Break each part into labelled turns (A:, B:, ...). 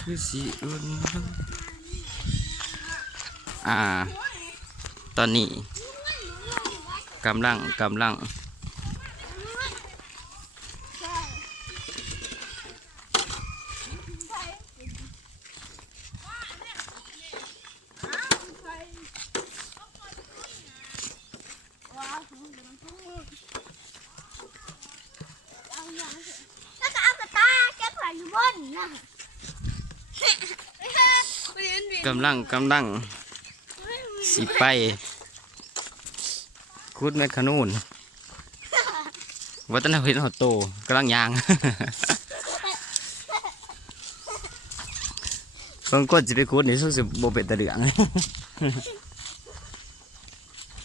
A: คือสีอุ่นอ่า ตอนนี้กำลังกำลัง
B: แล้วก็เอากระตาแก้ไขอยู่บนนะ
A: กำลังกำลังสิไปคุดแมคคานูนวัฒนธรรมหดโตกำลังยางบางคนจะไปคุดนี่สุสิบเป็นตะเหลือง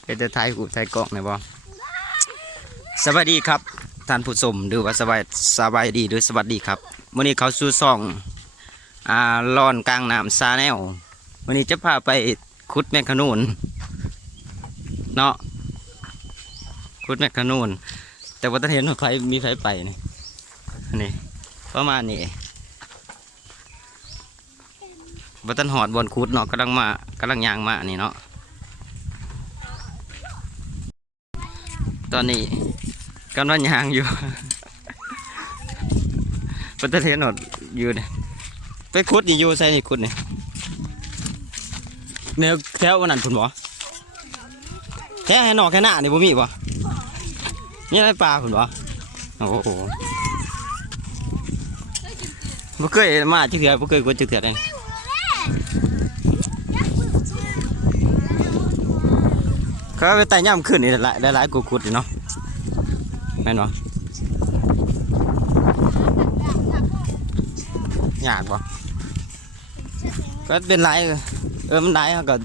A: เป็นต่ไทยหูไทยกอกนบอสวัสดีครับท่านผู้ชมหรือว่าสบายสบายดีหรือสวัสดีครับวันนี้เขาสู่ซองอ่าลอนกลางน้ำซาแนว วันนี้จะพาไปขุดแมคคานูนเนาะขุดแมคคานูนแต่ว่าตอนเห็นว่าใครมีใครไปนี่นี่ประมาณนี้วัตันหอดบนขุดเนาะกำลังมากำลังยางมานี่เนาะตอนนี้กำลังยางอยู่วัตันเห็นหอดอยู่เนี่ยไปขุดนี่อยู่ใส่นี่ขุดนี่ แนวแถววันนั้นพุ่นบ่แท้ให้นอกแค่หน้านี่บ่มีบ่นี่อะไรปลาพุ่นบ่โอ้โหบ่เคยมาจักเทื่อบ่เคยขุดจักเทื่อเลยเขาเอาไปไต่ย่ำขึ้นนี่หลายหลายๆกูขุดนี่เนาะแม่นบ่ยากบ่ก็เป็นไร เออมันได้เขาก็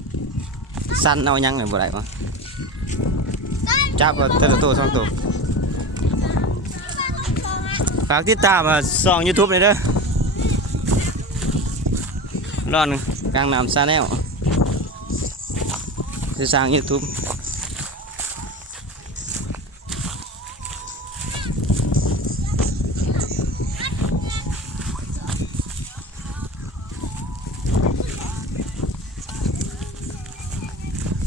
A: สั้นเอายังไงบ่ได้วะจับเอาแต่ละตัวสองตัวฝากติดตามมาส่องยูทูบเลยเด้อรอนกลางน้ำซาแนลจะสร้างยูทูบ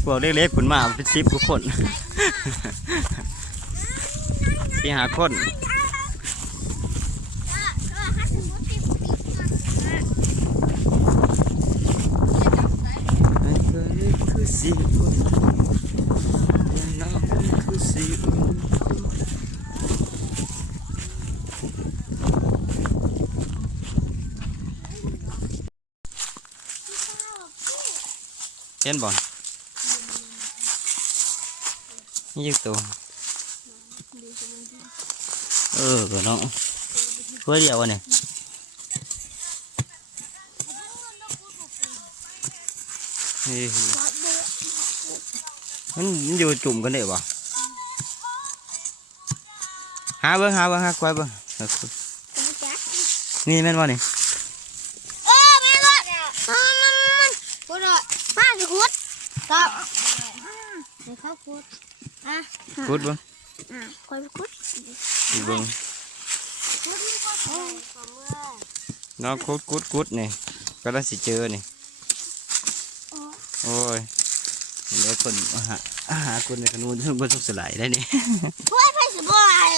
A: พ วกเล็กๆขุนมาเป็นสิบกว่าคนสี่หาคนคือสีอุ่นน้ำคือสีอุ่นเห็นบ่ นี่ยิงตัวเออก็น้องเพื่อเดียววะเนี่ยเฮ้ยมันมันอ เบิ่งหาเบิ่งหาควายเบิ่งนี่แม่นบ่นี่
B: เออแม่รถมันมันมันคุดเลยมาสิคุดตอบเดี๋ยวเขาคุดอะ
A: ขุดเบิ่ง
B: อะคอยไปคุด
A: อีเบิ่ง
B: คุดนี่ก็ใส่ของเมื่อ
A: น้องขุดขุดขุดนี่ก็ได้สิเจอนี่โอ้ยเดี๋ยวคนมาหาหาคนในขนูนบ่สุกสลายได้นี่
B: ช่วยไปสบาย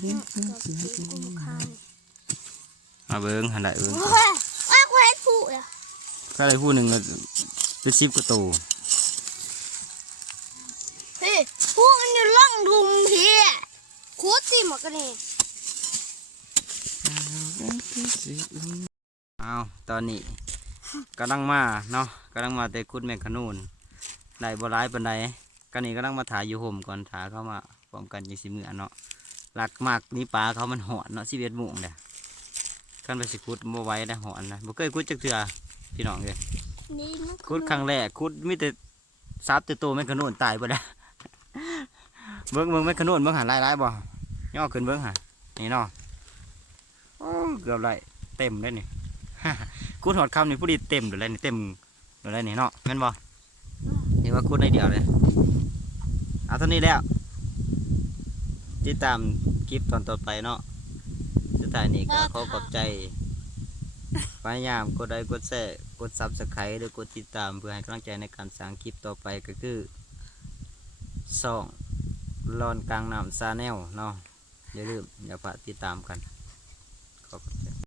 B: กูข้าง
A: มาเบิ่งหันได้เบิ่ง
B: โอ้ยว่ากูเห็นผู้อะ
A: ถ้าได้ผู้หนึงก็ เป็น10กว่าตัว
B: เฮ้ยผู้มันอยู่ล่องดุมเพียคุดสิหมดกันนี่
A: เอาตอนนี้กำลังมาเนาะกำลังมาแต่ขุดแมงขนูนได้บ่ร้ายปานใดกันนี่กำลังมาถ่ายอยู่ห่มก่อนถ่ายเข้ามาพร้อมกันอยังสิมือเนาะหลักมากนี่ปลาเขามันหอนเนาะสิเบ็ดโมงเด้กันไปสิขุดบ่ไหว้ได้หอนนะบ่เคยขุดจักเทื่อพี่น้องเลย
B: นี่มัน
A: ขุดครั้งแรกขุดมีแต่ซับแต่โตวแมงขนูนตายบ่ได้เบิ่งเบิ่งแมงขนูนเบิ่งหันหลายๆบ่ย่อขึ้นเบิ่งหานี่เนาะโอ้เกือบไรเต็มเลยนี่คูดหอดคำนี่ผู้ดีเต็มเดี๋ยวไรนี่เต็มเดี๋ยวไรนี่เนาะแม่นบ่นี่ว่าคูดในเดียวเลยเอาเท่านี้แล้วติดตามคลิปตอนต่อไปเนาะดท้ายนี้ก็ขอขอบใจพยายามกดไลค์กดแชร์ กดซับสไครต์หรือกดติดตามเพื่อให้กำลังใจในการสร้างคลิปต่อไปก็คือส่องลอนกลางน้ำซาแนลเนาะอย่าลืมอย่าพลาดติดตามกันขอบคุณ